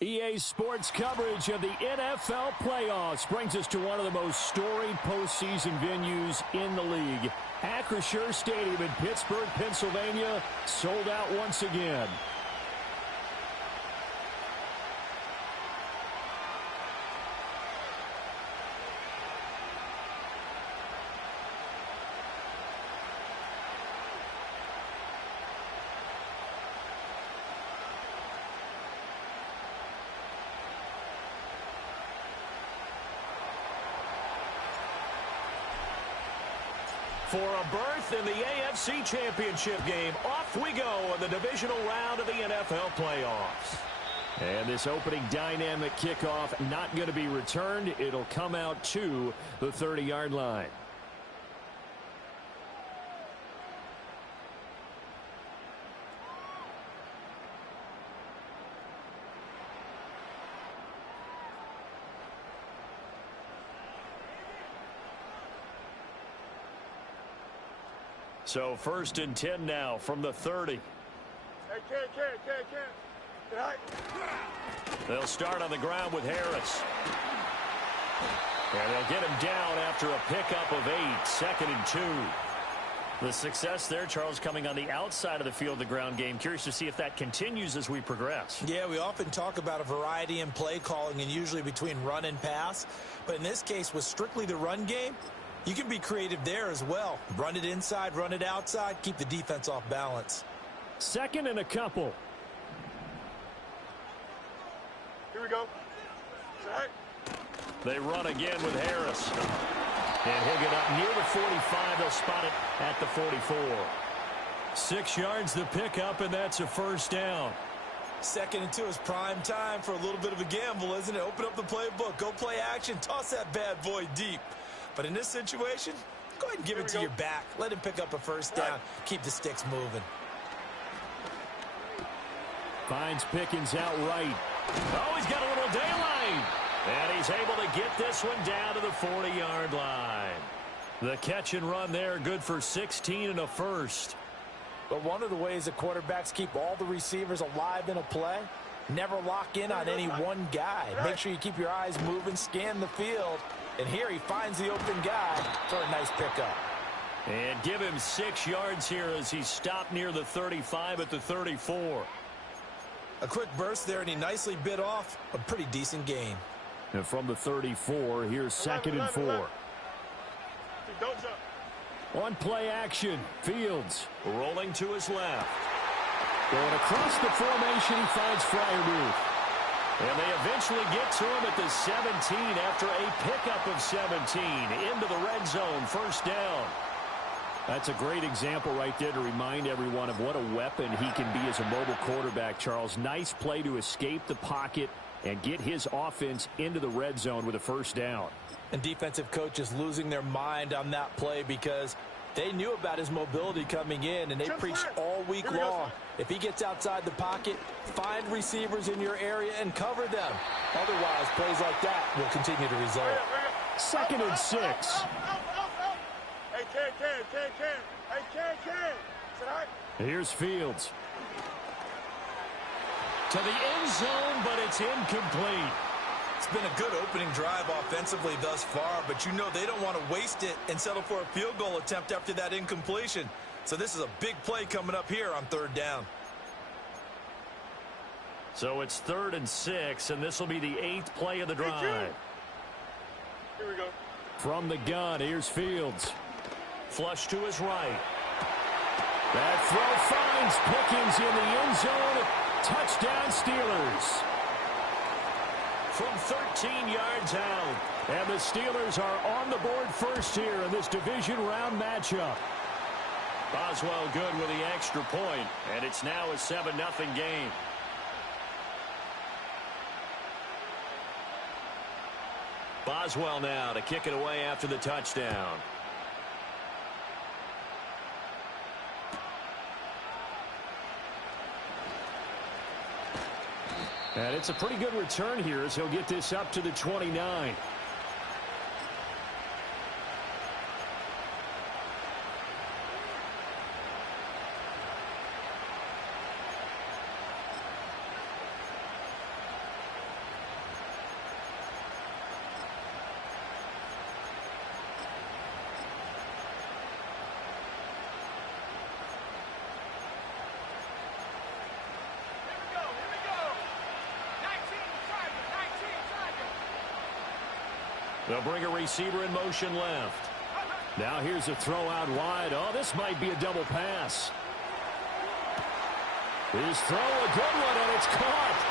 EA Sports coverage of the NFL playoffs brings us to one of the most storied postseason venues in the league. Acrisure Stadium in Pittsburgh, Pennsylvania, sold out once again. For a berth in the AFC Championship game, off we go in the divisional round of the NFL playoffs. And this opening dynamic kickoff not going to be returned. It'll come out to the 30-yard line. So 1st and 10 now from the 30. They'll start on the ground with Harris. And they'll get him down after a pickup of 8, 2nd and 2. The success there, Charles, coming on the outside of the field, the ground game. Curious to see if that continues as we progress. Yeah, we often talk about a variety in play calling and usually between run and pass. But in this case, with strictly the run game, you can be creative there as well. Run it inside, run it outside, keep the defense off balance. 2nd and a couple. Here we go. They run again with Harris. And he'll get up near the 45. They'll spot it at the 44. 6 yards the pickup, and that's a 1st down. 2nd and 2 is prime time for a little bit of a gamble, isn't it? Open up the playbook, go play action, toss that bad boy deep. But in this situation, go ahead and give it to your back. Let him pick up a 1st down. Keep the sticks moving. Finds Pickens out right. Oh, he's got a little daylight. And he's able to get this one down to the 40-yard line. The catch and run there, good for 16 and a 1st. But one of the ways that quarterbacks keep all the receivers alive in a play, never lock in on any one guy. Make sure you keep your eyes moving, scan the field. And here he finds the open guy for a nice pickup. And give him 6 yards here as he stopped near the 35 at the 34. A quick burst there, and he nicely bit off a pretty decent gain. And from the 34, here's 2nd and 4. Don't jump. On play action, Fields rolling to his left. Going across the formation, he finds Freiermuth. And they eventually get to him at the 17 after a pickup of 17 into the red zone, 1st down. That's a great example right there to remind everyone of what a weapon he can be as a mobile quarterback, Charles. Nice play to escape the pocket and get his offense into the red zone with a 1st down. And defensive coaches losing their mind on that play because they knew about his mobility coming in, and they preached all week long. If he gets outside the pocket, find receivers in your area and cover them. Otherwise, plays like that will continue to result. 2nd and 6. Hey, Ken. Here's Fields. To the end zone, but it's incomplete. It's been a good opening drive offensively thus far, but you know they don't want to waste it and settle for a field goal attempt after that incompletion. So this is a big play coming up here on 3rd down. So it's 3rd and 6, and this will be the 8th play of the drive. Here we go. From the gun, here's Fields. Flush to his right. That throw finds Pickens in the end zone. Touchdown Steelers. From 13 yards out. And the Steelers are on the board first here in this division round matchup. Boswell good with the extra point, and it's now a 7-0 game. Boswell now to kick it away after the touchdown. And it's a pretty good return here as he'll get this up to the 29. They'll bring a receiver in motion left. Now here's a throw out wide. Oh, this might be a double pass. His throw, a good one, and it's caught.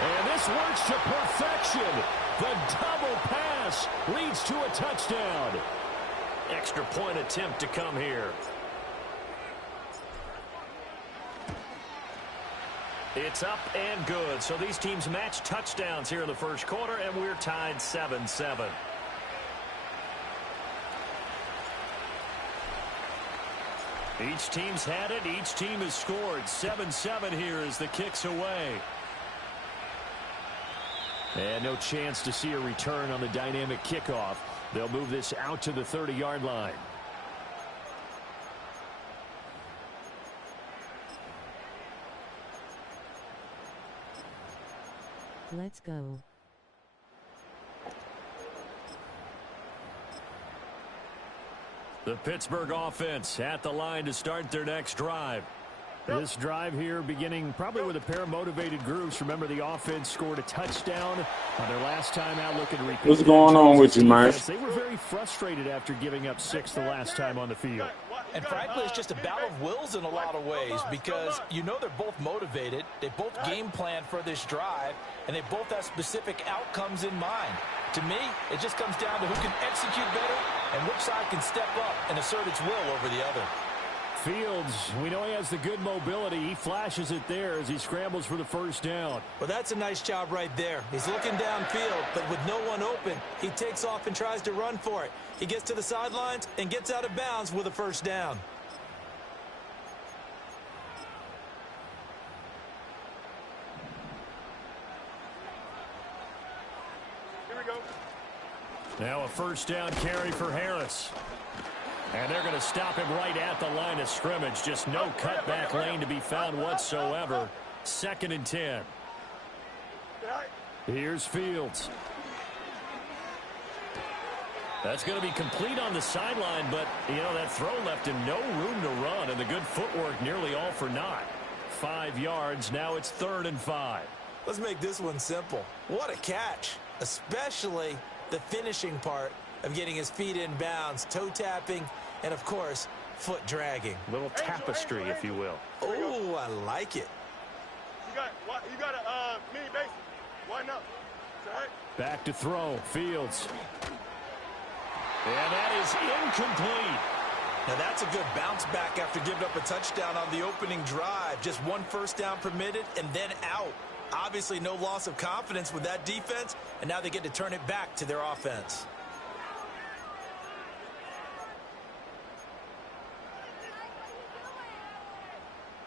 And this works to perfection. The double pass leads to a touchdown. Extra point attempt to come here. It's up and good. So these teams match touchdowns here in the first quarter, and we're tied 7-7. Each team's had it. Each team has scored. 7-7 here as the kick's away. And no chance to see a return on the dynamic kickoff. They'll move this out to the 30-yard line. Let's go. The Pittsburgh offense at the line to start their next drive. This drive here beginning probably with a pair of motivated groups. Remember, the offense scored a touchdown on their last time out, looking to repeat. What's going on with you, Mike? They were very frustrated after giving up 6 the last time on the field. And frankly, it's just a battle of wills in a lot of ways because you know they're both motivated. They both game plan for this drive, and they both have specific outcomes in mind. To me, it just comes down to who can execute better and which side can step up and assert its will over the other. Fields, we know he has the good mobility. He flashes it there as he scrambles for the first down. Well, that's a nice job right there. He's looking downfield, but with no one open, he takes off and tries to run for it. He gets to the sidelines and gets out of bounds with a first down. Here we go. Now a first down carry for Harris. And they're going to stop him right at the line of scrimmage. Just no cutback lane to be found whatsoever. 2nd and 10. Here's Fields. That's going to be complete on the sideline, but, you know, that throw left him no room to run, and the good footwork nearly all for naught. 5 yards. Now it's 3rd and 5. Let's make this one simple. What a catch, especially the finishing part of getting his feet in bounds, toe tapping, and of course, foot dragging. Little tapestry, if you will. Oh, I like it. You got a mini base. Why not? Right. Back to throw. Fields. And that is incomplete. Now that's a good bounce back after giving up a touchdown on the opening drive. Just 1 first down permitted and then out. Obviously no loss of confidence with that defense, and now they get to turn it back to their offense.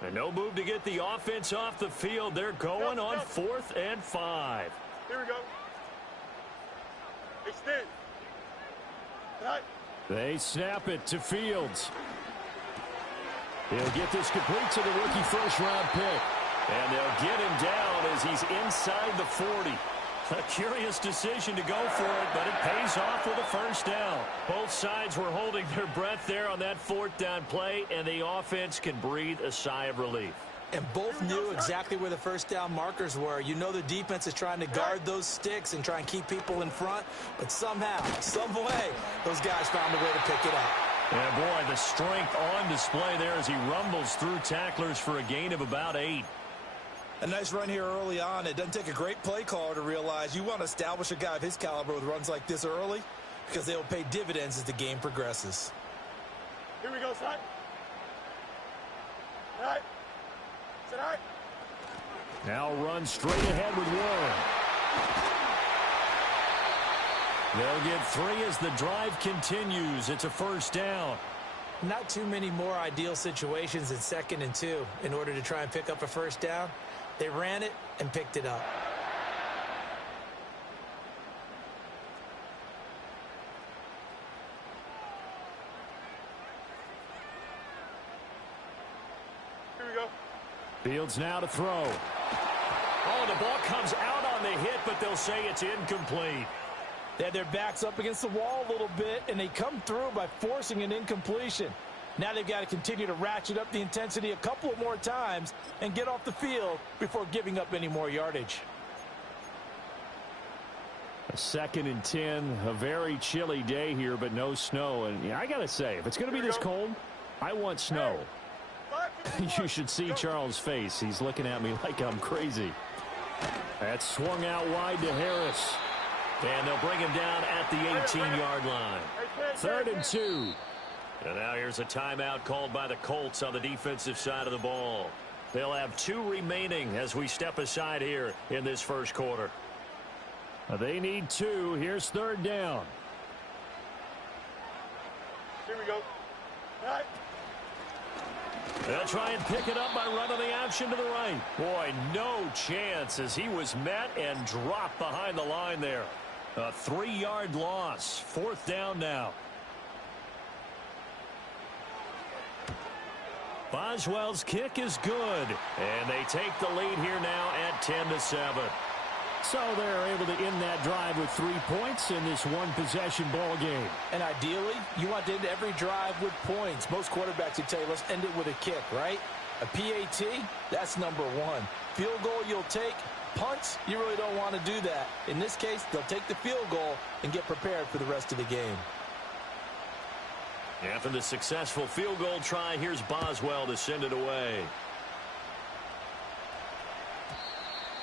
And no move to get the offense off the field. They're going on 4th and 5. Here we go. Extend. Right. They snap it to Fields. He'll get this complete to the rookie first-round pick. And they'll get him down as he's inside the 40. A curious decision to go for it, but it pays off with a first down. Both sides were holding their breath there on that 4th down play, and the offense can breathe a sigh of relief. And both knew exactly where the first down markers were. You know the defense is trying to guard those sticks and try and keep people in front, but somehow, some way, those guys found a way to pick it up. And boy, the strength on display there as he rumbles through tacklers for a gain of about 8. A nice run here early on. It doesn't take a great play caller to realize you want to establish a guy of his caliber with runs like this early because they will pay dividends as the game progresses. Here we go, son. All right. Sit all right. Now run straight ahead with Warren. They'll get 3 as the drive continues. It's a first down. Not too many more ideal situations in 2nd and 2 in order to try and pick up a first down. They ran it and picked it up. Here we go. Fields now to throw. Oh, the ball comes out on the hit, but they'll say it's incomplete. They had their backs up against the wall a little bit, and they come through by forcing an incompletion. Now they've got to continue to ratchet up the intensity a couple of more times and get off the field before giving up any more yardage. 2nd and 10, a very chilly day here, but no snow. And yeah, I got to say, if it's going to be this cold, I want snow. You should see Charles' face. He's looking at me like I'm crazy. That's swung out wide to Harris. And they'll bring him down at the 18-yard line. 3rd and 2. And now here's a timeout called by the Colts on the defensive side of the ball. They'll have 2 remaining as we step aside here in this first quarter. They need 2. Here's 3rd down. Here we go. All right. They'll try and pick it up by running the option to the right. Boy, no chance as he was met and dropped behind the line there. A 3-yard loss. 4th down now. Boswell's kick is good. And they take the lead here now at 10-7. So they're able to end that drive with 3 points in this one-possession ball game. And ideally, you want to end every drive with points. Most quarterbacks would tell you, let's end it with a kick, right? A PAT, that's number 1. Field goal you'll take. Punts, you really don't want to do that. In this case, they'll take the field goal and get prepared for the rest of the game. After the successful field goal try, here's Boswell to send it away.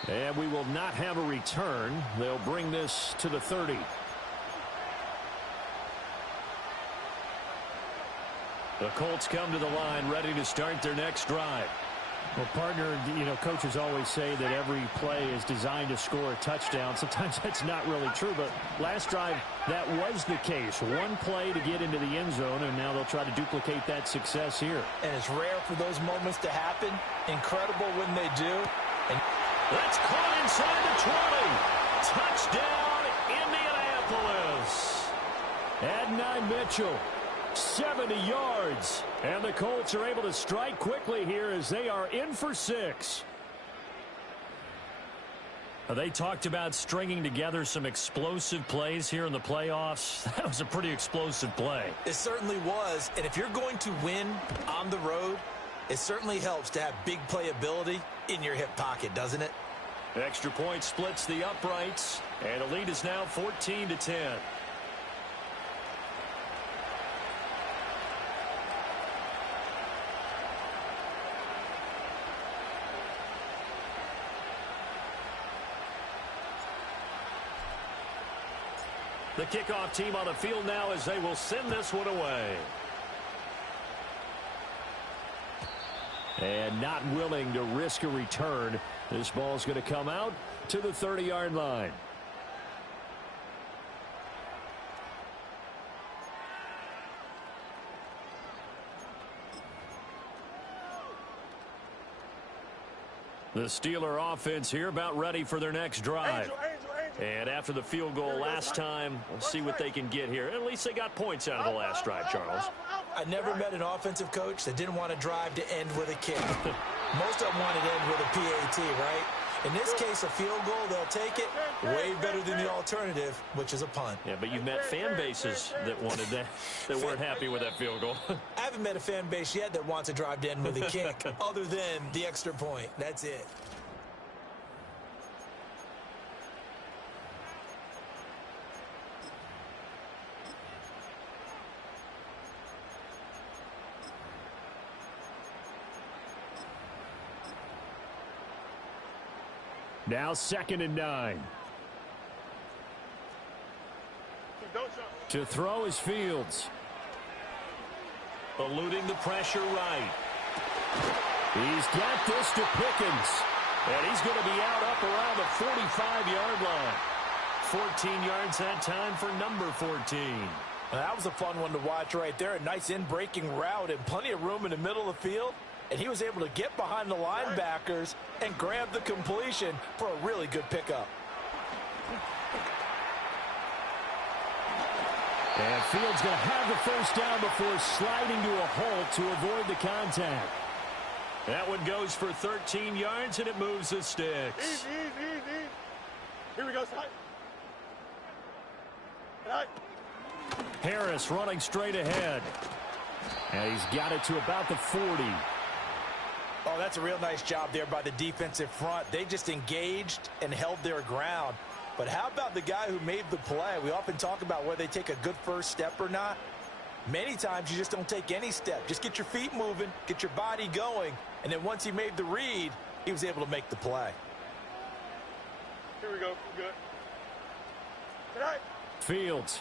And we will not have a return. They'll bring this to the 30. The Colts come to the line ready to start their next drive. Well, partner, you know, coaches always say that every play is designed to score a touchdown. Sometimes that's not really true, but last drive, that was the case. One play to get into the end zone, and now they'll try to duplicate that success here. And it's rare for those moments to happen. Incredible when they do. And that's caught inside the 20. Touchdown, Indianapolis. Adonai Mitchell, 70 yards. And the Colts are able to strike quickly here as they are in for 6. They talked about stringing together some explosive plays here in the playoffs. That was a pretty explosive play. It certainly was. And if you're going to win on the road, it certainly helps to have big playability in your hip pocket, doesn't it? Extra point splits the uprights, and the lead is now 14-10. The kickoff team on the field now as they will send this one away. And not willing to risk a return. This ball's going to come out to the 30-yard line. The Steeler offense here about ready for their next drive. And after the field goal last time, we'll see what they can get here. At least they got points out of the last drive, Charles. I never met an offensive coach that didn't want to drive to end with a kick. Most of them wanted to end with a PAT, right? In this case, a field goal, they'll take it. Way better than the alternative, which is a punt. Yeah, but you've met fan bases that wanted that, that weren't happy with that field goal. I haven't met a fan base yet that wants to drive to end with a kick, other than the extra point. That's it. Now 2nd and 9. To throw is Fields. Eluding the pressure right. He's got this to Pickens. And he's going to be out up around the 45-yard line. 14 yards that time for number 14. Well, that was a fun one to watch right there. A nice in-breaking route and plenty of room in the middle of the field. And he was able to get behind the linebackers and grab the completion for a really good pickup. And Fields going to have the first down before sliding to a halt to avoid the contact. That one goes for 13 yards, and it moves the sticks. Easy. Here we go, side. Harris running straight ahead. And he's got it to about the 40. Oh, that's a real nice job there by the defensive front. They just engaged and held their ground. But how about the guy who made the play? We often talk about whether they take a good first step or not. Many times you just don't take any step. Just get your feet moving, get your body going, and then once he made the read, he was able to make the play. Here we go. Good. Tonight. Fields.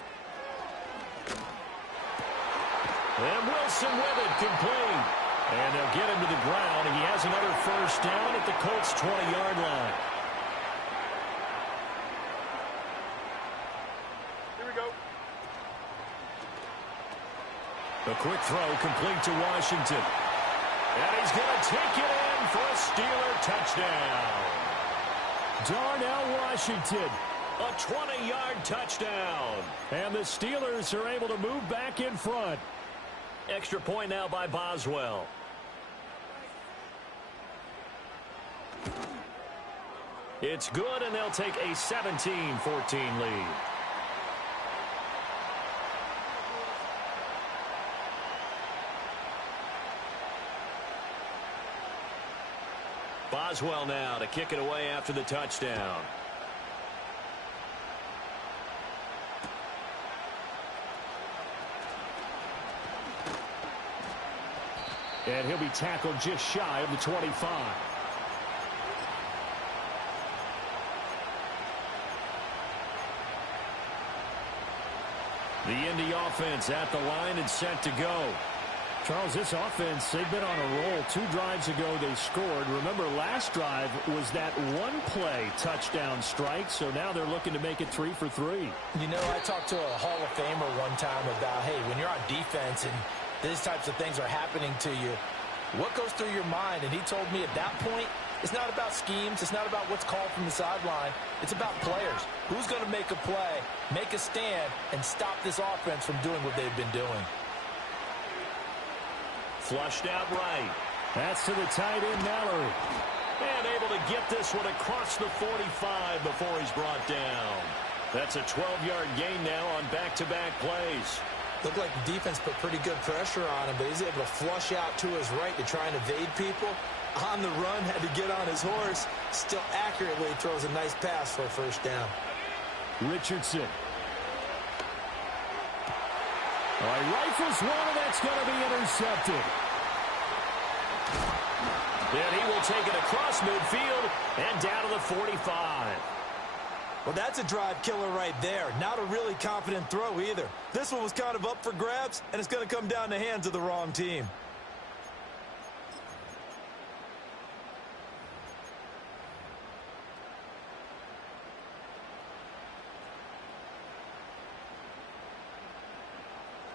And Wilson with it, complete. And they'll get him to the ground, and he has another first down at the Colts' 20-yard line. Here we go. A quick throw complete to Washington. And he's going to take it in for a Steeler touchdown. Darnell Washington. A 20-yard touchdown. And the Steelers are able to move back in front. Extra point now by Boswell. It's good, and they'll take a 17-14 lead. Boswell now to kick it away after the touchdown. And he'll be tackled just shy of the 25. The Indy offense at the line and set to go. Charles, this offense, they've been on a roll. 2 drives ago they scored. Remember, last drive was that one-play touchdown strike, so now they're looking to make it 3 for 3. You know, I talked to a Hall of Famer one time about, hey, when you're on defense and these types of things are happening to you, what goes through your mind? And he told me at that point, it's not about schemes. It's not about what's called from the sideline. It's about players. Who's going to make a play, make a stand, and stop this offense from doing what they've been doing. Flushed out right. That's to the tight end, Mallory. And able to get this one across the 45 before he's brought down. That's a 12-yard gain now on back-to-back plays. Looked like the defense put pretty good pressure on him, but he's able to flush out to his right to try and evade people. On the run, had to get on his horse. Still accurately throws a nice pass for a first down. Richardson. All right, rifles one, and that's going to be intercepted. And he will take it across midfield and down to the 45. Well, that's a drive killer right there. Not a really confident throw either. This one was kind of up for grabs, and it's going to come down the hands of the wrong team.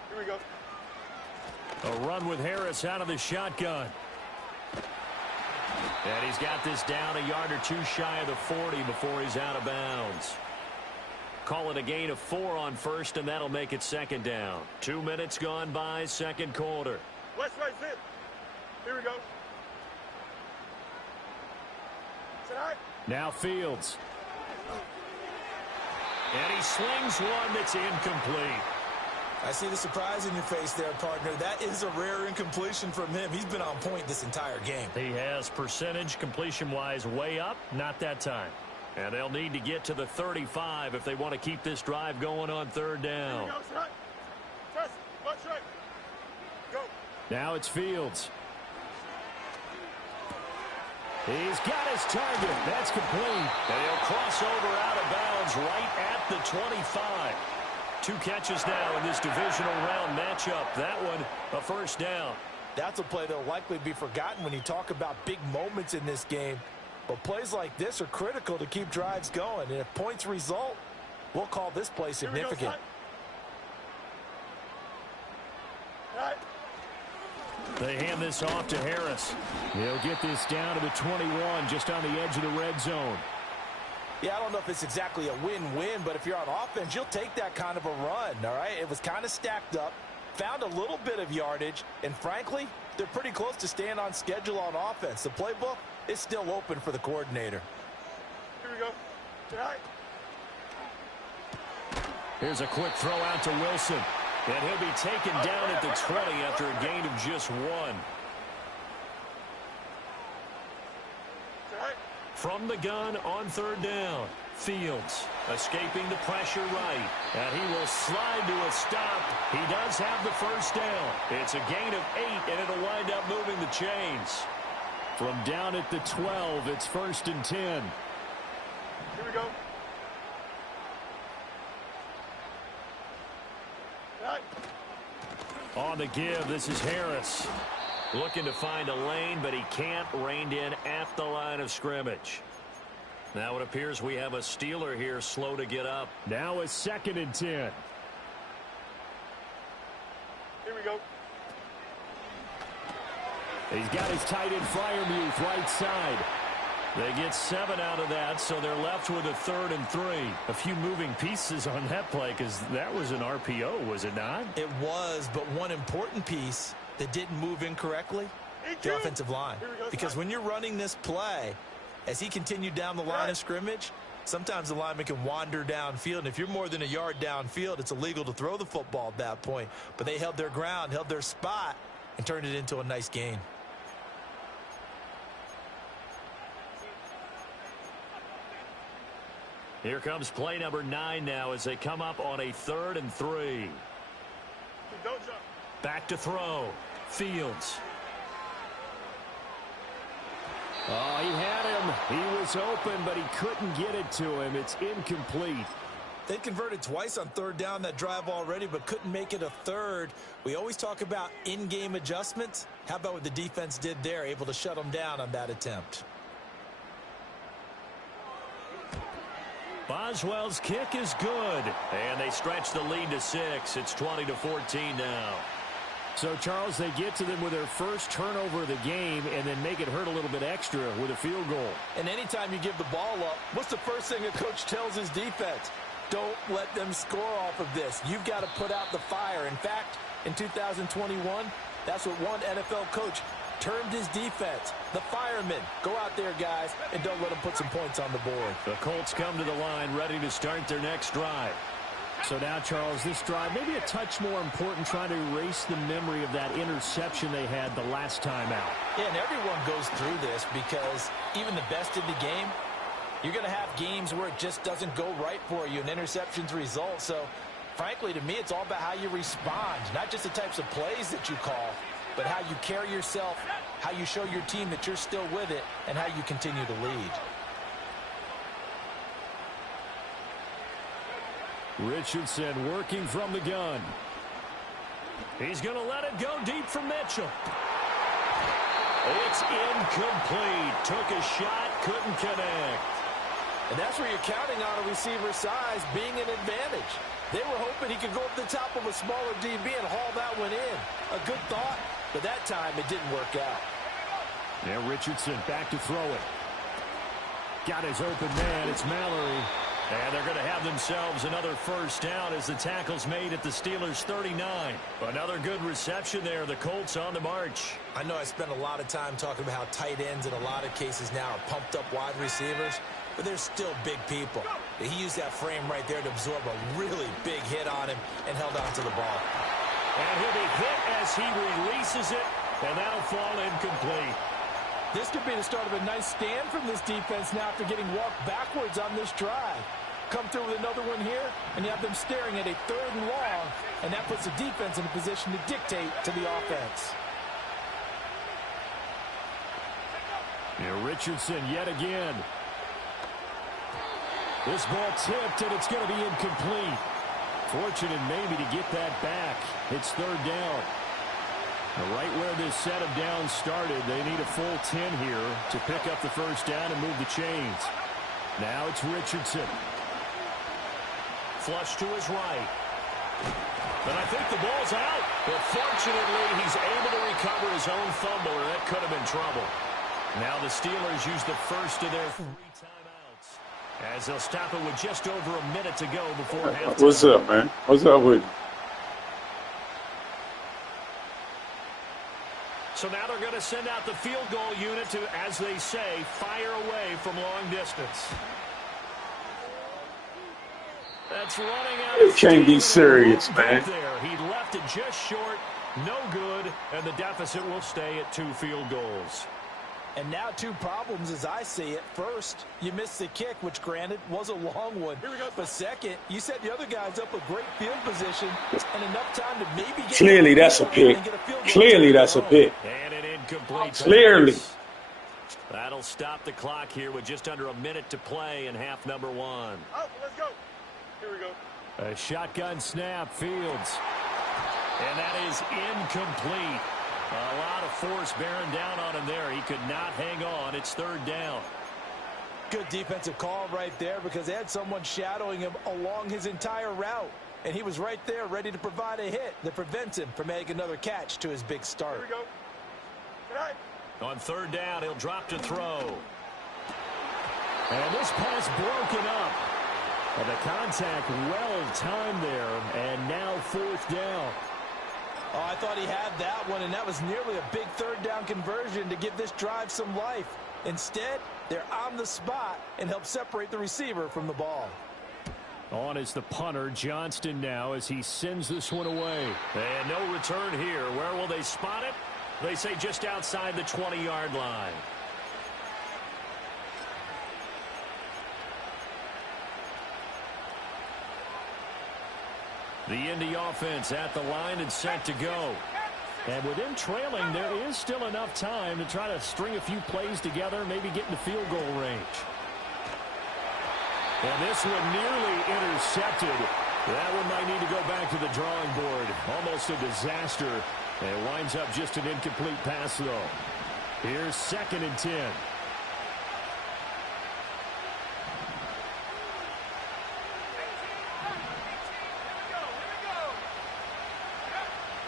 Here we go. A run with Harris out of the shotgun. And he's got this down a yard or 2 shy of the 40 before he's out of bounds. Call it a gain of 4 on first, and that'll make it second down. 2 minutes gone by, second quarter. West right sit. Here we go. Tonight. Now Fields. And he slings one that's incomplete. I see the surprise in your face there, partner. That is a rare incompletion from him. He's been on point this entire game. He has percentage completion-wise way up, not that time. And they'll need to get to the 35 if they want to keep this drive going on third down. Here we go, tonight. Press. Watch right. Go. Now it's Fields. He's got his target. That's complete. And he'll cross over out of bounds right at the 25. 2 catches now in this divisional round matchup. That one, a first down. That's a play that will likely be forgotten when you talk about big moments in this game. But plays like this are critical to keep drives going. And if points result, we'll call this play significant. They hand this off to Harris. He'll get this down to the 21, just on the edge of the red zone. Yeah, I don't know if it's exactly a win-win, but if you're on offense, you'll take that kind of a run, all right? It was kind of stacked up, found a little bit of yardage, and frankly, they're pretty close to staying on schedule on offense. The playbook is still open for the coordinator. Here we go. Tonight. Here's a quick throw out to Wilson. And he'll be taken down at the 20 after a gain of just 1. Tonight. From the gun on third down. Fields escaping the pressure right. And he will slide to a stop. He does have the first down. It's a gain of 8, and it'll wind up moving the chains. From down at the 12, it's 1st and 10. Here we go. Right. On the give, this is Harris. Looking to find a lane, but he can't. Reined in at the line of scrimmage. Now it appears we have a Steeler here slow to get up. Now a 2nd and 10. Here we go. He's got his tight end Freiermuth right side. They get 7 out of that, so they're left with a 3rd and 3. A few moving pieces on that play because that was an RPO, was it not? It was, but one important piece that didn't move incorrectly, the offensive line. Because when you're running this play, as he continued down the line of scrimmage, sometimes the lineman can wander downfield. And if you're more than a yard downfield, it's illegal to throw the football at that point. But they held their ground, held their spot, and turned it into a nice gain. Here comes play number 9 now as they come up on a 3rd and 3. Don't jump. Back to throw. Fields. Oh, he had him. He was open, but he couldn't get it to him. It's incomplete. They converted twice on 3rd down that drive already, but couldn't make it a 3rd. We always talk about in-game adjustments. How about what the defense did there, able to shut them down on that attempt? Boswell's kick is good. And they stretch the lead to 6. It's 20-14 now. So, Charles, they get to them with their first turnover of the game and then make it hurt a little bit extra with a field goal. And anytime you give the ball up, what's the first thing a coach tells his defense? Don't let them score off of this. You've got to put out the fire. In fact, in 2021, that's what one NFL coach termed his defense, the firemen. Go out there, guys, and don't let them put some points on the board. The Colts come to the line ready to start their next drive. So now, Charles, this drive maybe a touch more important, trying to erase the memory of that interception they had the last time out. Yeah, and everyone goes through this because even the best in the game, you're going to have games where it just doesn't go right for you, and interceptions result. So, frankly, to me, it's all about how you respond, not just the types of plays that you call, but how you carry yourself, how you show your team that you're still with it, and how you continue to lead. Richardson working from the gun. He's going to let it go deep for Mitchell. It's incomplete. Took a shot, couldn't connect. And that's where you're counting on a receiver's size being an advantage. They were hoping he could go up the top of a smaller DB and haul that one in. A good thought, but that time it didn't work out. Now Richardson back to throw it. Got his open man. It's Mallory. And they're going to have themselves another first down as the tackle's made at the Steelers' 39. Another good reception there. The Colts on the march. I know I spent a lot of time talking about how tight ends in a lot of cases now are pumped up wide receivers, but they're still big people. He used that frame right there to absorb a really big hit on him and held on to the ball. And he'll be hit as he releases it, and that'll fall incomplete. This could be the start of a nice stand from this defense now after getting walked backwards on this drive. Come through with another one here, and you have them staring at a 3rd and long, and that puts the defense in a position to dictate to the offense. Here Richardson yet again. This ball tipped, and it's going to be incomplete. Fortunate maybe to get that back. It's 3rd down. Right where this set of downs started, they need a full 10 here to pick up the first down and move the chains. Now it's Richardson. Flush to his right. But I think the ball's out. But fortunately, he's able to recover his own fumble, or that could have been trouble. Now the Steelers use the first of their 3 timeouts, as they'll stop it with just over a minute to go before halftime. What's up, man? What's up with you? So now they're going to send out the field goal unit to, as they say, fire away from long distance. That's running out. It can't be serious, man. There. He left it just short. No good. And the deficit will stay at 2 field goals. And now two problems as I see it. First, you missed the kick, which granted was a long one. But second, you set the other guys up with great field position and enough time to maybe get Clearly, that's a pick. Clearly, that's a pick. And an incomplete Clearly. pass. That'll stop the clock here with just under a minute to play in half number one. Oh, let's go. Here we go. A shotgun snap, Fields. And that is incomplete. A lot of force bearing down on him there. He could not hang on. It's third down. Good defensive call right there because they had someone shadowing him along his entire route. And he was right there ready to provide a hit that prevents him from making another catch to his big start. Here we go. Tonight. On third down, he'll drop to throw. And this pass broken up. And the contact well timed there. And now fourth down. Oh, I thought he had that one, and that was nearly a big third down conversion to give this drive some life. Instead, they're on the spot and help separate the receiver from the ball. On is the punter, Johnston now, as he sends this one away. And no return here. Where will they spot it? They say just outside the 20-yard line. The Indy offense at the line and set to go. And with him trailing, there is still enough time to try to string a few plays together, maybe get in the field goal range. And this one nearly intercepted. That one might need to go back to the drawing board. Almost a disaster. And it winds up just an incomplete pass, though. Here's 2nd and 10.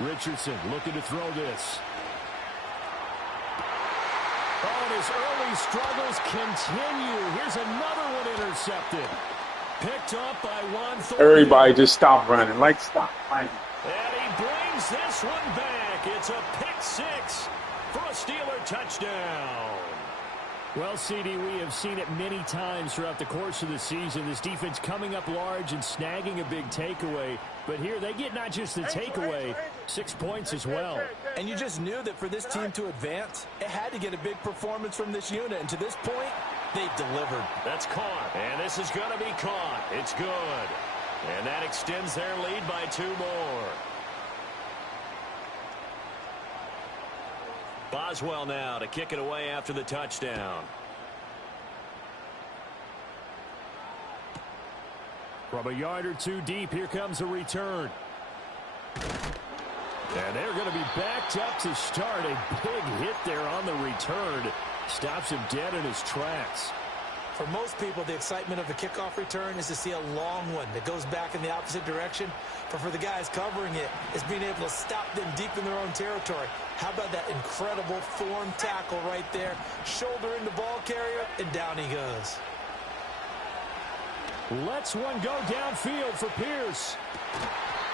Richardson looking to throw this. Oh, and his early struggles continue. Here's another one intercepted. Picked up by Juan Thornton. Everybody just stop running. Like, stop running. And he brings this one back. It's a pick six for a Steeler touchdown. Well, CD, we have seen it many times throughout the course of the season. This defense coming up large and snagging a big takeaway. But here they get not just the takeaway, 6 points as well. And you just knew that for this team to advance, it had to get a big performance from this unit. And to this point, they've delivered. That's caught. And this is going to be caught. It's good. And that extends their lead by 2 more. Boswell now to kick it away after the touchdown. From a yard or two deep, here comes a return. And they're going to be backed up to start. A big hit there on the return. Stops him dead in his tracks. For most people, the excitement of the kickoff return is to see a long one that goes back in the opposite direction. But for the guys covering it, it's being able to stop them deep in their own territory. How about that incredible form tackle right there? Shoulder in the ball carrier, and down he goes. Lets one go downfield for Pierce.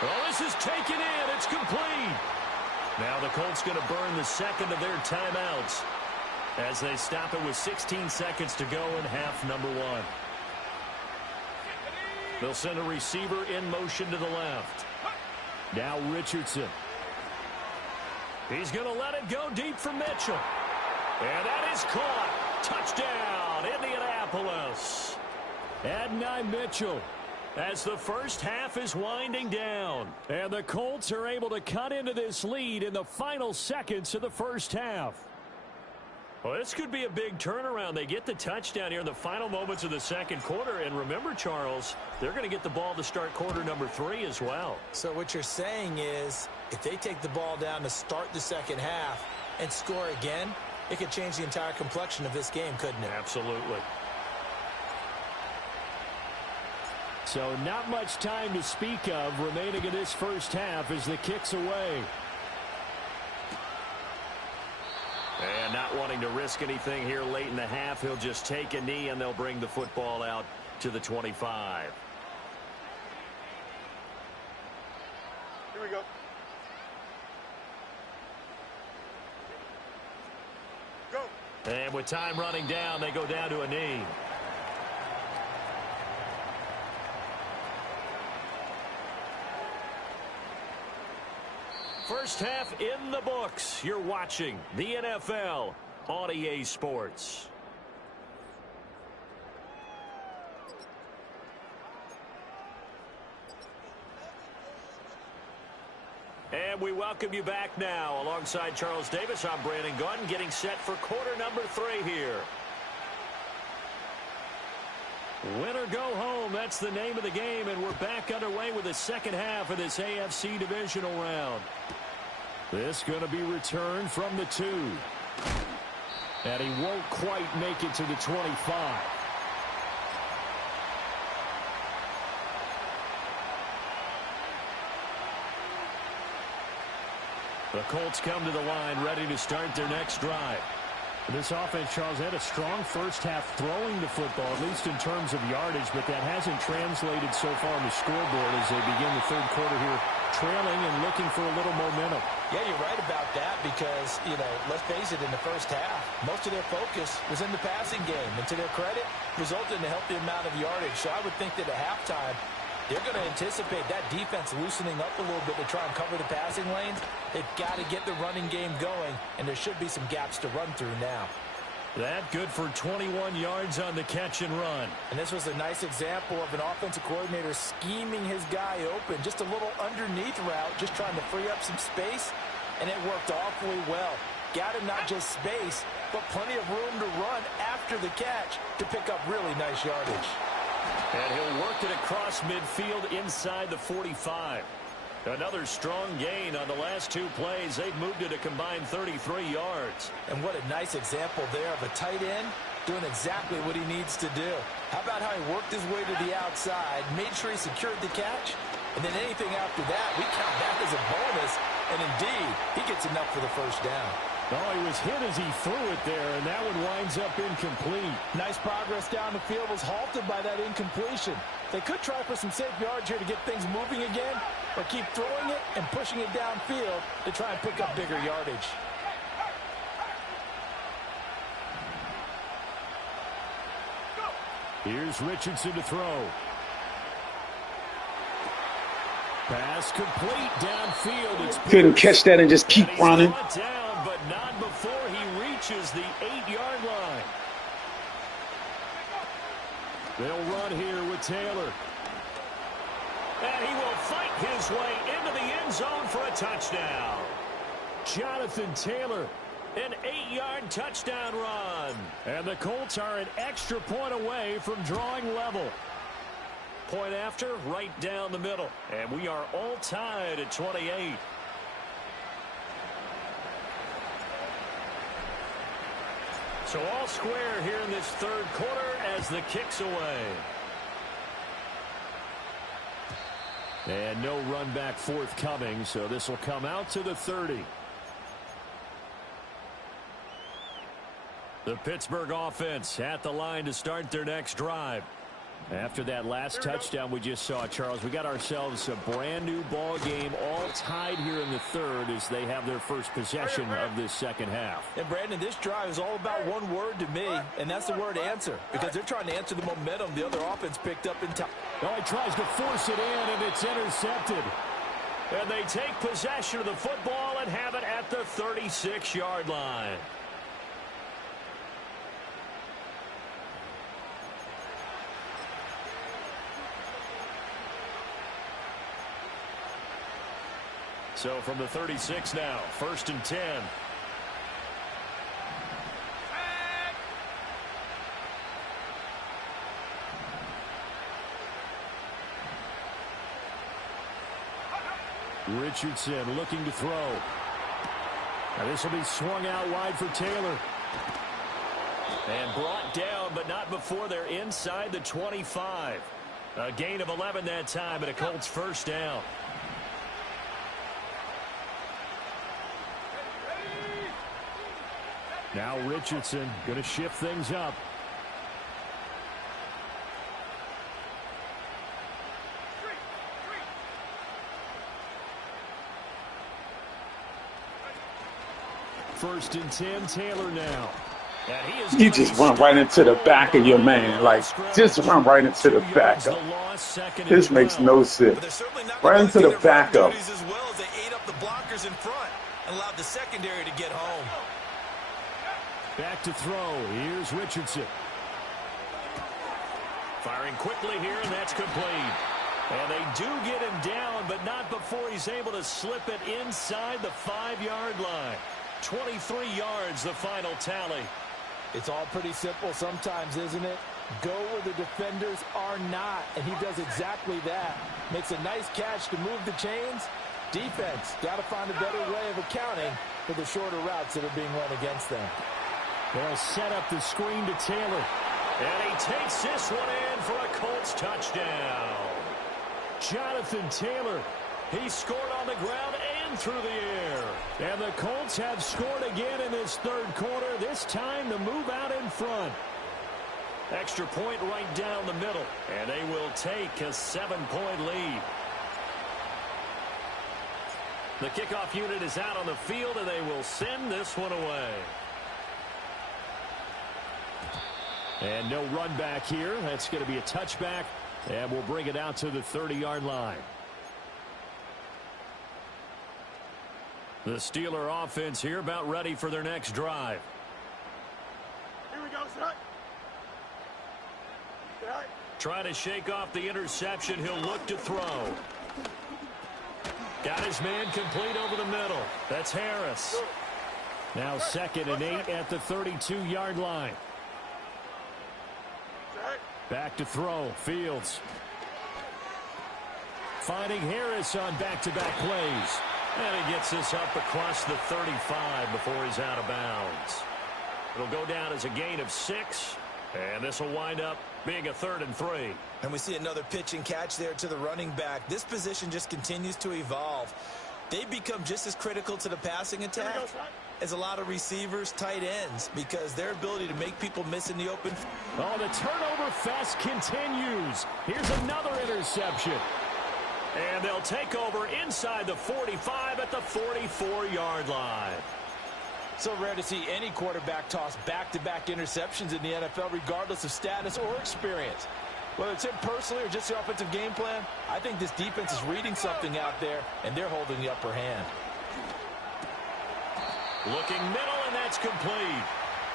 Well, this is taken in. It's complete. Now the Colts going to burn the second of their timeouts as they stop it with 16 seconds to go in half number one. They'll send a receiver in motion to the left. Now Richardson. He's going to let it go deep for Mitchell. And that is caught. Touchdown, Indianapolis. Adonai Mitchell. As the first half is winding down. And the Colts are able to cut into this lead in the final seconds of the first half. Well, this could be a big turnaround. They get the touchdown here in the final moments of the second quarter. And remember, Charles, they're going to get the ball to start quarter number 3 as well. So what you're saying is if they take the ball down to start the second half and score again, it could change the entire complexion of this game, couldn't it? Absolutely. So not much time to speak of remaining in this first half as the kick's away. And not wanting to risk anything here late in the half, he'll just take a knee and they'll bring the football out to the 25. Here we go. Go. And with time running down, they go down to a knee. First half in the books. You're watching the NFL on EA Sports. And we welcome you back now. Alongside Charles Davis, I'm Brandon Gunn, getting set for quarter number 3 here. Win or go home, that's the name of the game, and we're back underway with the second half of this AFC Divisional round. This going to be returned from the 2. And he won't quite make it to the 25. The Colts come to the line, ready to start their next drive. This offense, Charles, had a strong first half throwing the football, at least in terms of yardage, but that hasn't translated so far on the scoreboard as they begin the third quarter here, trailing and looking for a little momentum. Yeah, you're right about that because, let's face it, in the first half, most of their focus was in the passing game. And to their credit, resulted in a healthy amount of yardage. So I would think that at halftime, they're going to anticipate that defense loosening up a little bit to try and cover the passing lanes. They've got to get the running game going, and there should be some gaps to run through now. That good for 21 yards on the catch and run. And this was a nice example of an offensive coordinator scheming his guy open. Just a little underneath route, just trying to free up some space, and it worked awfully well. Got him not just space, but plenty of room to run after the catch to pick up really nice yardage. And he'll work it across midfield inside the 45. Another strong gain on the last 2 plays. They've moved it a combined 33 yards. And what a nice example there of a tight end doing exactly what he needs to do. How about how he worked his way to the outside, made sure he secured the catch, and then anything after that, we count that as a bonus. And indeed, he gets enough for the first down. Oh, he was hit as he threw it there, and that one winds up incomplete. Nice progress down the field was halted by that incompletion. They could try for some safe yards here to get things moving again, or keep throwing it and pushing it downfield to try and pick up bigger yardage. Here's Richardson to throw. Pass complete downfield. It's couldn't catch that and just keep running. Down, but not before he reaches the 8-yard line. They'll run here with Taylor. And he will fight his way into the end zone for a touchdown. Jonathan Taylor, an 8-yard touchdown run. And the Colts are an extra point away from drawing level. Point after, right down the middle. And we are all tied at 28. So all square here in this third quarter as the kick's away. And no run back forthcoming, so this will come out to the 30. The Pittsburgh offense at the line to start their next drive. After that last touchdown we just saw, Charles, we got ourselves a brand new ball game, all tied here in the third as they have their first possession of this second half. And Brandon, this drive is all about one word to me, and that's the word answer, because they're trying to answer the momentum the other offense picked up in time. Oh, he tries to force it in, and it's intercepted. And they take possession of the football and have it at the 36-yard line. So from the 36 now, 1st and 10. Richardson looking to throw. Now this will be swung out wide for Taylor. And brought down, but not before they're inside the 25. A gain of 11 that time, and a Colts first down. Now Richardson going to shift things up. First and 10, Taylor now. And you just run right into the back of your man. Like, just run right into the back of him. This makes no sense. Right into the back of him. As well as they ate up the blockers in front and allowed the secondary to get home. Back to throw. Here's Richardson. Firing quickly here, and that's complete. And they do get him down, but not before he's able to slip it inside the 5-yard line. 23 yards, the final tally. It's all pretty simple sometimes, isn't it? Go where the defenders are not, and he does exactly that. Makes a nice catch to move the chains. Defense, got to find a better way of accounting for the shorter routes that are being run against them. They'll set up the screen to Taylor. And he takes this one in for a Colts touchdown. Jonathan Taylor, he scored on the ground and through the air. And the Colts have scored again in this third quarter, this time to move out in front. Extra point right down the middle, and they will take a 7-point lead. The kickoff unit is out on the field, and they will send this one away. And no run back here. That's going to be a touchback, and we'll bring it out to the 30-yard line. The Steeler offense here about ready for their next drive. Here we go, son. Try to shake off the interception. He'll look to throw. Got his man complete over the middle. That's Harris. Now 2nd and 8 at the 32-yard line. Back to throw. Fields. Finding Harris on back-to-back plays. And he gets this up across the 35 before he's out of bounds. It'll go down as a gain of 6. And this will wind up being a 3rd and 3. And we see another pitch and catch there to the running back. This position just continues to evolve. They become just as critical to the passing attack as a lot of receivers, tight ends, because their ability to make people miss in the open. Oh, the turnover fest continues. Here's another interception. And they'll take over inside the 45 at the 44-yard line. So rare to see any quarterback toss back-to-back interceptions in the NFL, regardless of status or experience. Whether it's him personally or just the offensive game plan, I think this defense is reading something out there, and they're holding the upper hand. Looking middle, and that's complete.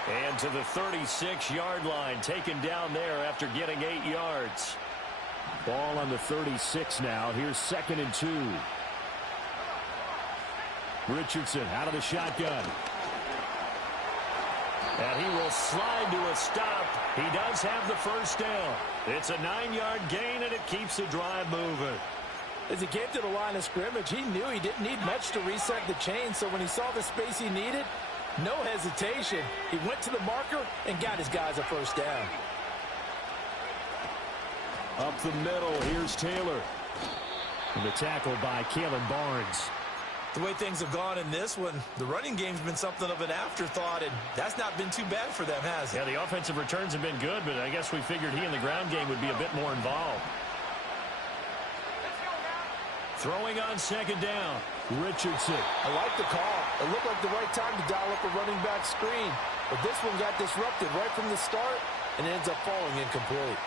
And to the 36-yard line, taken down there after getting 8 yards. Ball on the 36 now. Here's 2nd and 2. Richardson out of the shotgun. And he will slide to a stop. He does have the first down. It's a 9-yard gain, and it keeps the drive moving. As he came to the line of scrimmage, he knew he didn't need much to reset the chain, so when he saw the space he needed, no hesitation. He went to the marker and got his guys a first down. Up the middle, here's Taylor. And the tackle by Kalen Barnes. The way things have gone in this one, the running game's been something of an afterthought, and that's not been too bad for them, has it? Yeah, the offensive returns have been good, but I guess we figured he in the ground game would be a bit more involved. Throwing on 2nd down. Richardson. I like the call. It looked like the right time to dial up a running back screen, but this one got disrupted right from the start and ends up falling incomplete.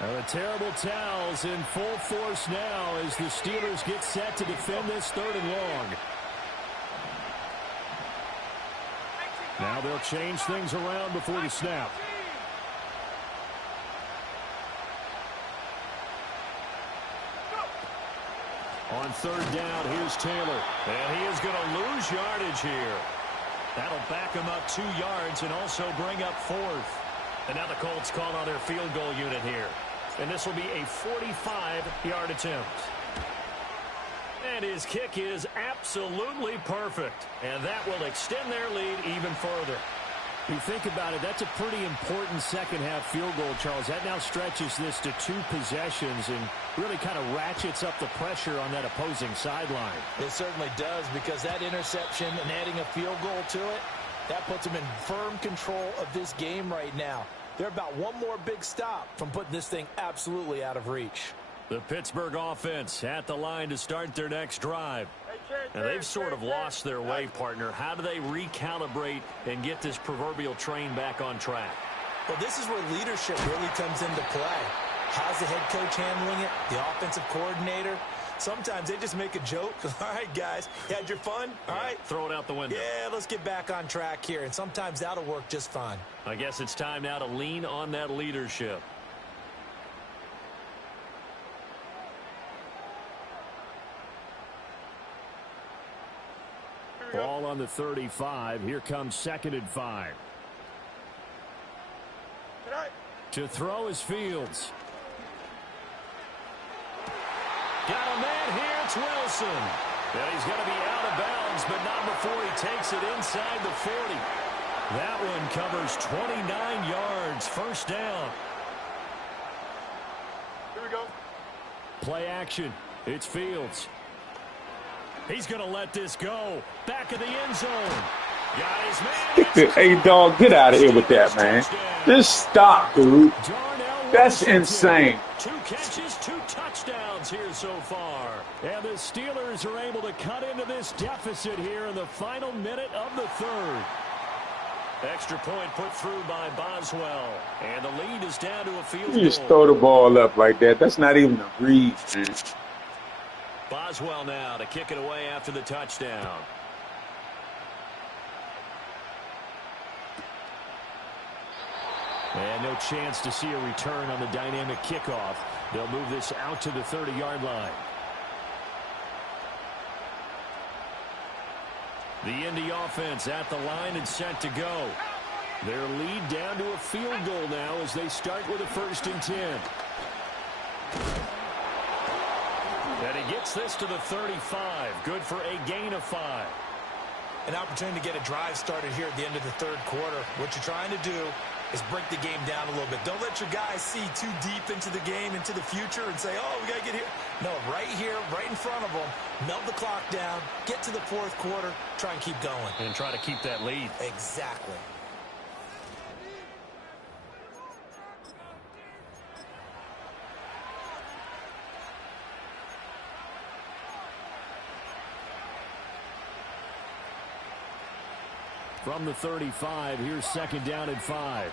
The terrible towels in full force now as the Steelers get set to defend this 3rd and long. Now they'll change things around before the snap. On 3rd down, here's Taylor. And he is going to lose yardage here. That'll back him up 2 yards and also bring up 4th. And now the Colts call on their field goal unit here. And this will be a 45-yard attempt. And his kick is absolutely perfect. And that will extend their lead even further. You think about it, that's a pretty important second-half field goal, Charles. That now stretches this to 2 possessions and really kind of ratchets up the pressure on that opposing sideline. It certainly does, because that interception and adding a field goal to it, that puts them in firm control of this game right now. They're about one more big stop from putting this thing absolutely out of reach. The Pittsburgh offense at the line to start their next drive. And they've sort of lost their way, partner. How do they recalibrate and get this proverbial train back on track? Well, this is where leadership really comes into play. How's the head coach handling it? The offensive coordinator? Sometimes they just make a joke. All right, guys, you had your fun? All right. Throw it out the window. Yeah, let's get back on track here, and sometimes that'll work just fine. I guess it's time now to lean on that leadership. Ball on the 35. Here comes 2nd and 5. To throw is Fields. Got a man here. It's Wilson. And he's going to be out of bounds, but not before he takes it inside the 40. That one covers 29 yards. First down. Here we go. Play action. It's Fields. He's going to let this go. Back of the end zone. Got his man. Hey, dog, get out of here with that, man. Just stop, dude. That's insane. 2 catches, 2 touchdowns here so far. And the Steelers are able to cut into this deficit here in the final minute of the 3rd. Extra point put through by Boswell. And the lead is down to a field goal. You just throw the ball up like that. That's not even a read, man. Boswell now to kick it away after the touchdown. And no chance to see a return on the dynamic kickoff. They'll move this out to the 30-yard line. The Indy offense at the line and set to go. Their lead down to a field goal now as they start with a 1st and 10. And he gets this to the 35. Good for a gain of 5. An opportunity to get a drive started here at the end of the 3rd quarter. What you're trying to do is break the game down a little bit. Don't let your guys see too deep into the game, into the future, and say, oh, we got to get here. No, right here, right in front of them, melt the clock down, get to the 4th quarter, try and keep going. And try to keep that lead. Exactly. From the 35, here's 2nd down and 5.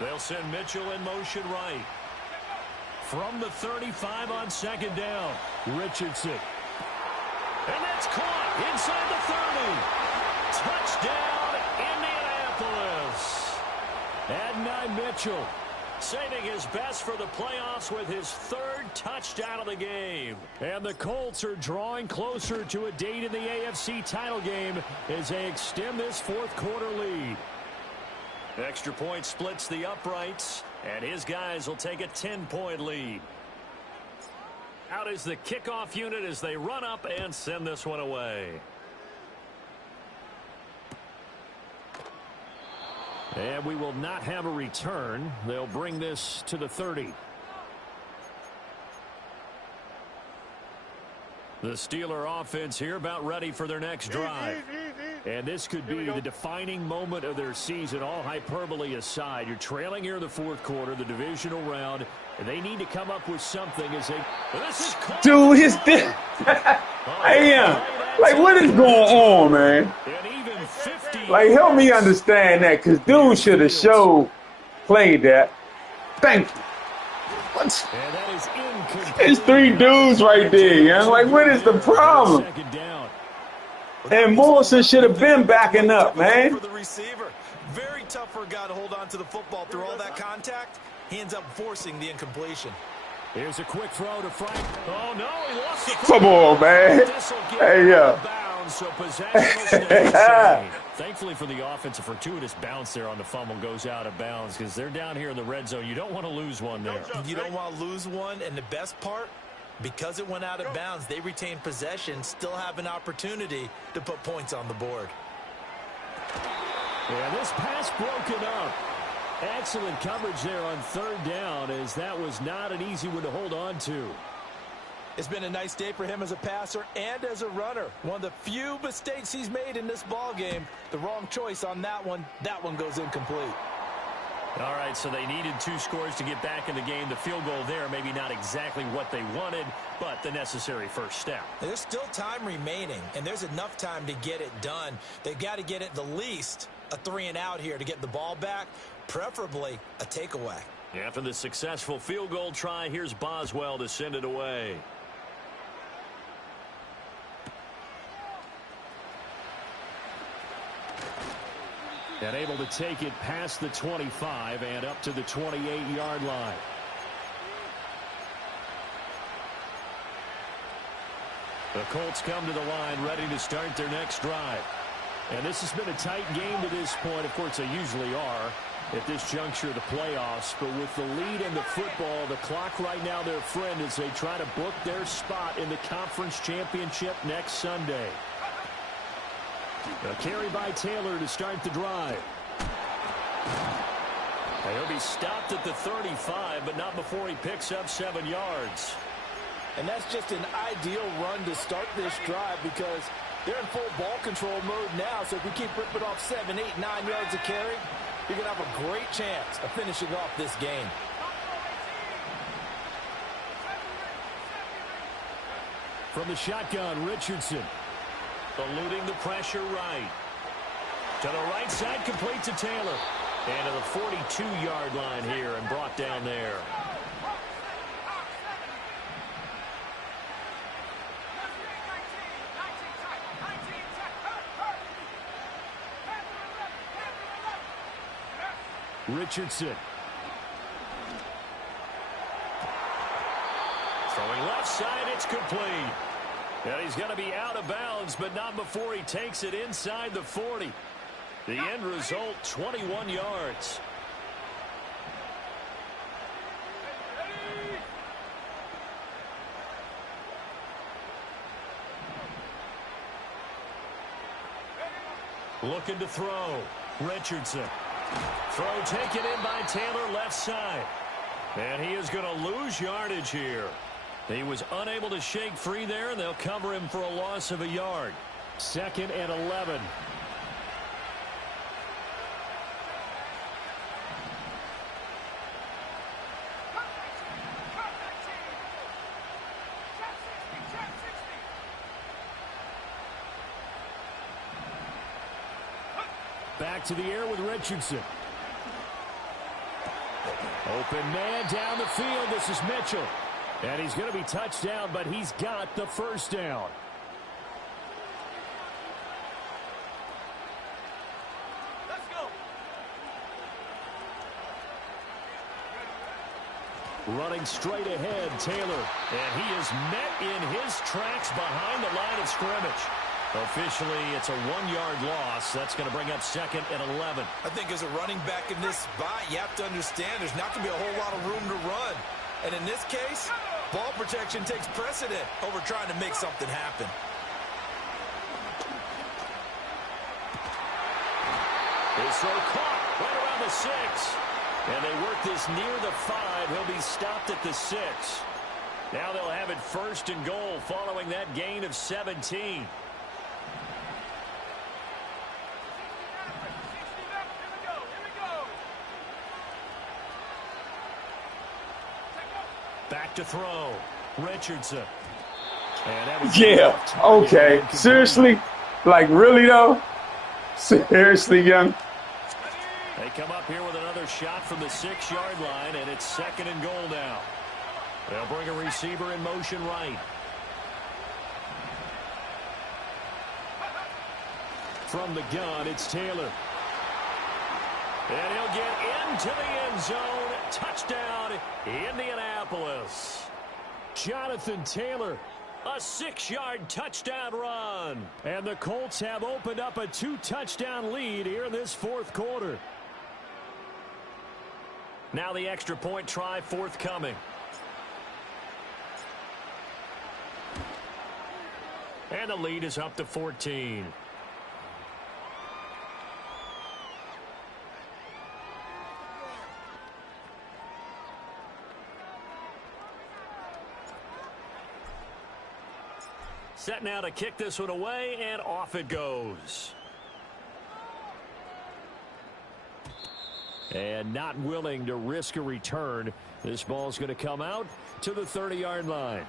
They'll send Mitchell in motion right. From the 35 on 2nd down. Richardson. And that's caught inside the 30. Touchdown, Indianapolis. Adonai Mitchell. Saving his best for the playoffs with his 3rd touchdown of the game. And the Colts are drawing closer to a date in the AFC title game as they extend this 4th quarter lead. Extra point splits the uprights, and his guys will take a 10-point lead. Out is the kickoff unit as they run up and send this one away. And we will not have a return. They'll bring this to the 30. The Steeler offense here about ready for their next drive. And this could be the defining moment of their season, all hyperbole aside. You're trailing here in the 4th quarter, the divisional round, and they need to come up with something as they... Dude, his... Like, what is going on, man? Like, help me understand that, because dude should have played that. Thank you. What? It's 3 dudes right there, young. Like, what is the problem? And Morrison should have been backing up, man. For the receiver. Very tough for a guy to hold on to the football through all that contact. He ends up forcing the incompletion. Here's a quick throw to Frank. Oh, no, he lost the Come on, man. Hey, yeah. So possession will Thankfully for the offense, a fortuitous bounce there on the fumble goes out of bounds because they're down here in the red zone. You don't want to lose one there. You don't want to lose one, and the best part, because it went out of bounds, they retain possession, still have an opportunity to put points on the board. Yeah, this pass broken up. Excellent coverage there on 3rd down, as that was not an easy one to hold on to. It's been a nice day for him as a passer and as a runner. One of the few mistakes he's made in this ball game. The wrong choice on that one. That one goes incomplete. All right, so they needed 2 scores to get back in the game. The field goal there, maybe not exactly what they wanted, but the necessary first step. There's still time remaining, and there's enough time to get it done. They've got to get at the least a 3 and out here to get the ball back, preferably a takeaway. After the successful field goal try, here's Boswell to send it away. And able to take it past the 25 and up to the 28-yard line. The Colts come to the line ready to start their next drive. And this has been a tight game to this point. Of course, they usually are at this juncture of the playoffs. But with the lead in the football, the clock right now their friend as they try to book their spot in the conference championship next Sunday. A carry by Taylor to start the drive. He'll be stopped at the 35, but not before he picks up 7 yards. And that's just an ideal run to start this drive because they're in full ball control mode now. So if we keep ripping off 7, 8, 9 yards a carry, you're going to have a great chance of finishing off this game. From the shotgun, Richardson. Eluding the pressure right. To the right side, complete to Taylor. And to the 42-yard line here and brought down there. Richardson. Throwing left side, it's complete. And he's going to be out of bounds, but not before he takes it inside the 40. The end result, 21 yards. Looking to throw. Richardson. Throw taken in by Taylor, left side. And he is going to lose yardage here. He was unable to shake free there, and they'll cover him for a loss of a yard. 2nd and 11. Back to the air with Richardson. Open man down the field. This is Mitchell. And he's going to be touched down, but he's got the first down. Let's go. Running straight ahead, Taylor. And he is met in his tracks behind the line of scrimmage. Officially, it's a 1-yard loss. That's going to bring up 2nd and 11. I think as a running back in this spot, you have to understand there's not going to be a whole lot of room to run. And in this case, ball protection takes precedent over trying to make something happen. His throw caught right around the 6. And they work this near the 5. He'll be stopped at the 6. Now they'll have it 1st and goal following that gain of 17. Back to throw. Richardson. And that was okay. Seriously? Like, really, though? Seriously, young? They come up here with another shot from the 6-yard line, and it's 2nd and goal now. They'll bring a receiver in motion right. From the gun, it's Taylor. And he'll get into the end zone. Touchdown, Indianapolis. Jonathan Taylor. A 6-yard touchdown run. And the Colts have opened up a 2-touchdown lead here in this 4th quarter. Now the extra point try forthcoming. And the lead is up to 14. Set now to kick this one away, and off it goes. And not willing to risk a return. This ball's going to come out to the 30-yard line.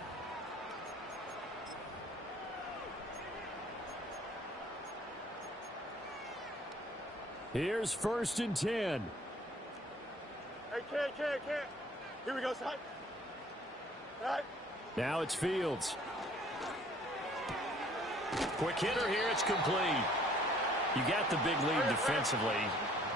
Here's 1st and 10. Hey, can't. Here we go, son. All right. Now it's Fields. Quick hitter here. It's complete. You got the big lead defensively.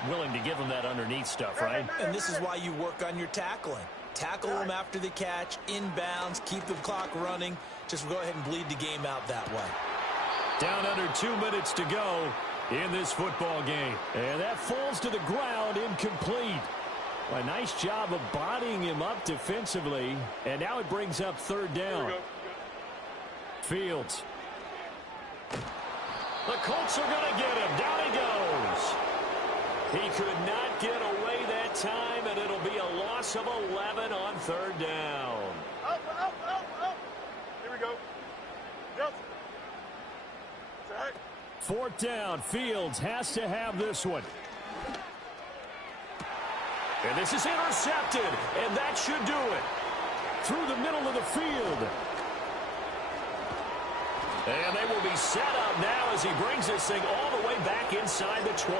Willing to give them that underneath stuff, right? And this is why you work on your tackling. Tackle them after the catch, inbounds, keep the clock running. Just go ahead and bleed the game out that way. Down under 2 minutes to go in this football game. And that falls to the ground, incomplete. A nice job of bodying him up defensively. And now it brings up third down. Fields. The Colts are going to get him. Down he goes. He could not get away that time, and it'll be a loss of 11 on third down. Up. Here we go. Yep. That's right. Fourth down. Fields has to have this one. And this is intercepted, and that should do it. Through the middle of the field. And they will be set up now as he brings this thing all the way back inside the 20.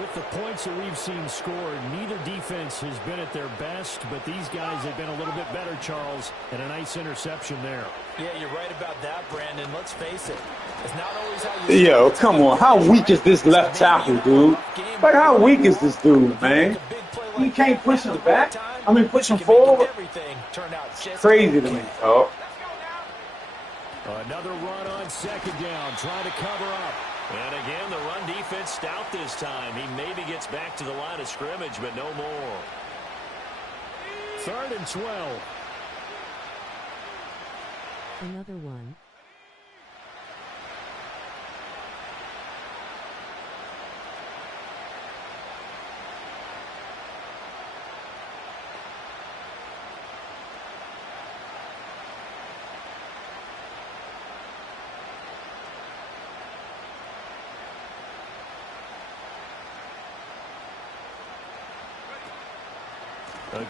With the points that we've seen scored, neither defense has been at their best, but these guys have been a little bit better, Charles, and a nice interception there. Yeah, you're right about that, Brandon. Let's face it. It's not always how you... Yo, come on. How weak is this left tackle, dude? Like, how weak is this dude, man? He can't push him back. I mean, push him forward. Crazy to me, dog. Another run on second down, trying to cover up. And again, the run defense stout this time. He maybe gets back to the line of scrimmage, but no more. 3rd and 12. Another one.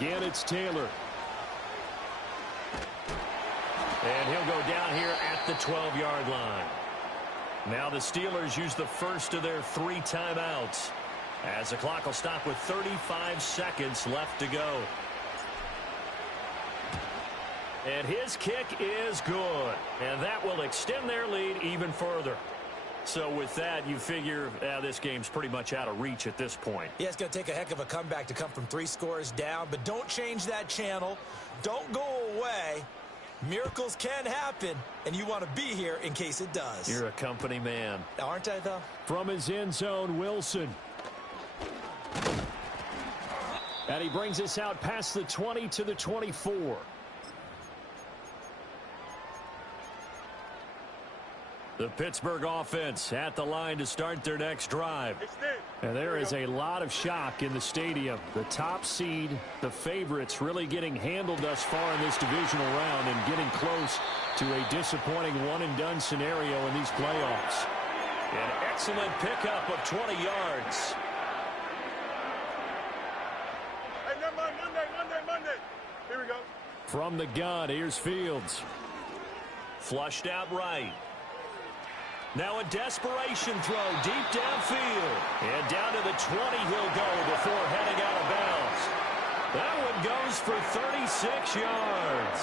Again, it's Taylor. And he'll go down here at the 12-yard line. Now the Steelers use the first of their 3 timeouts, as the clock will stop with 35 seconds left to go. And his kick is good. And that will extend their lead even further. So with that, you figure this game's pretty much out of reach at this point. Yeah, it's going to take a heck of a comeback to come from 3 scores down, but don't change that channel. Don't go away. Miracles can happen, and you want to be here in case it does. You're a company man. Aren't I, though? From his end zone, Wilson. And he brings us out past the 20 to the 24. The Pittsburgh offense at the line to start their next drive. And there is a lot of shock in the stadium. The top seed, the favorites, really getting handled thus far in this divisional round and getting close to a disappointing one-and-done scenario in these playoffs. An excellent pickup of 20 yards. Hey, never mind. Monday. Here we go. From the gun, here's Fields. Flushed out right. Now a desperation throw deep downfield. And down to the 20 he'll go before heading out of bounds. That one goes for 36 yards.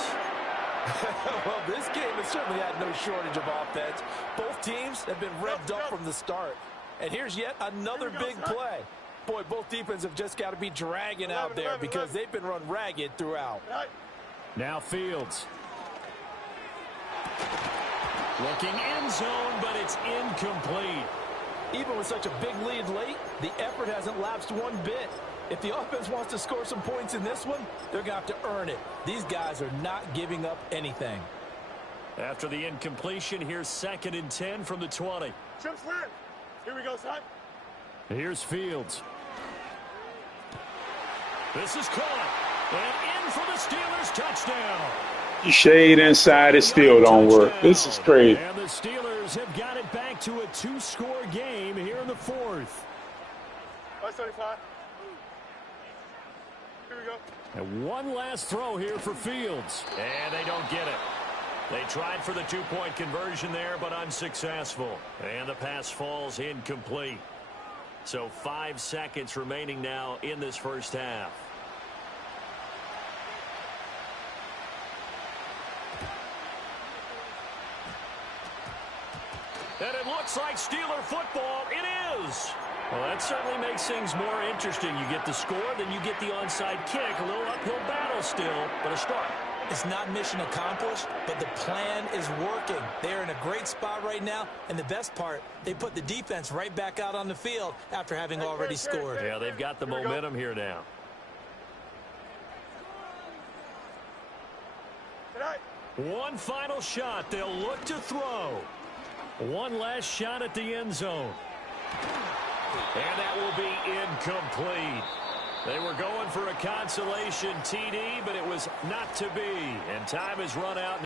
Well, this game has certainly had no shortage of offense. Both teams have been revved up from the start. And here's yet another big play. Boy, both defenses have just got to be dragging out there because they've been run ragged throughout. Now Fields. Looking end zone, but it's incomplete. Even with such a big lead late, the effort hasn't lapsed one bit. If the offense wants to score some points in this one, they're going to have to earn it. These guys are not giving up anything. After the incompletion, here's 2nd and 10 from the 20. Chip slam. Here we go, son. Here's Fields. This is caught. And in for the Steelers touchdown. Shade inside, it still don't work. This is crazy. And the Steelers have got it back to a 2-score game here in the 4th. 175. Here we go. And one last throw here for Fields. And they don't get it. They tried for the 2-point conversion there, but unsuccessful. And the pass falls incomplete. So 5 seconds remaining now in this first half. And it looks like Steeler football. It is. Well, that certainly makes things more interesting. You get the score, then you get the onside kick. A little uphill battle still, but a start. It's not mission accomplished, but the plan is working. They're in a great spot right now, and the best part, they put the defense right back out on the field after having already scored. Yeah, they've got the momentum here now. One final shot. They'll look to throw. One last shot at the end zone. And that will be incomplete. They were going for a consolation TD, but it was not to be. And time has run out.